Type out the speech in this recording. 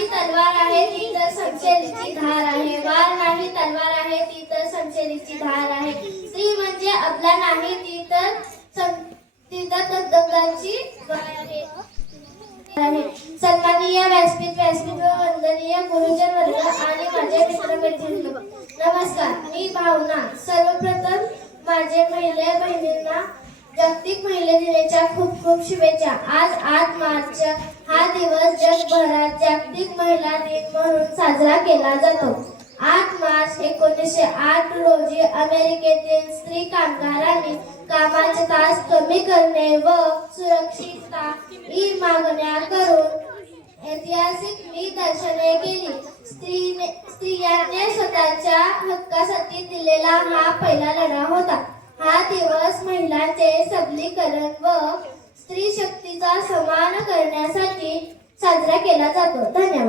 नाही तलवार आहे ती तर समशेरीची धार आहे. वार नाही तलवार आहे ती तर समशेरीची धार आहे. स्त्री म्हणजे अबला नाही ती तर दगडाची गाय आहे. सन्माननीय व्यासपीठ व वंदनीय गुरुजन वर्ग आणि माझे मित्र मैत्रिणी, नमस्कार. मी भावना. सर्वप्रथम माझे महिला बहिणींना जागतिक महिला दिनाच्या खूप खूप शुभेच्छा. आज 8 मार्च हा दिवस जगभरात जागतिक महिला दिन म्हणून साजरा केला जातो. 8 मार्च 1908 रोजी अमेरिकेतील स्त्री कामगारांनी कामाचे तास कमी करणे व सुरक्षितता ही मागण्या करून ऐतिहासिक निदर्शने केली. स्त्रियांनी स्वतःच्या हक्कासाठी दिलेला हा पहिला लढा होता. हा दिवस महिलांचे सबलीकरण व स्त्री शक्तीचा सन्मान करण्यासाठी साजरा केला जातो. धन्यवाद.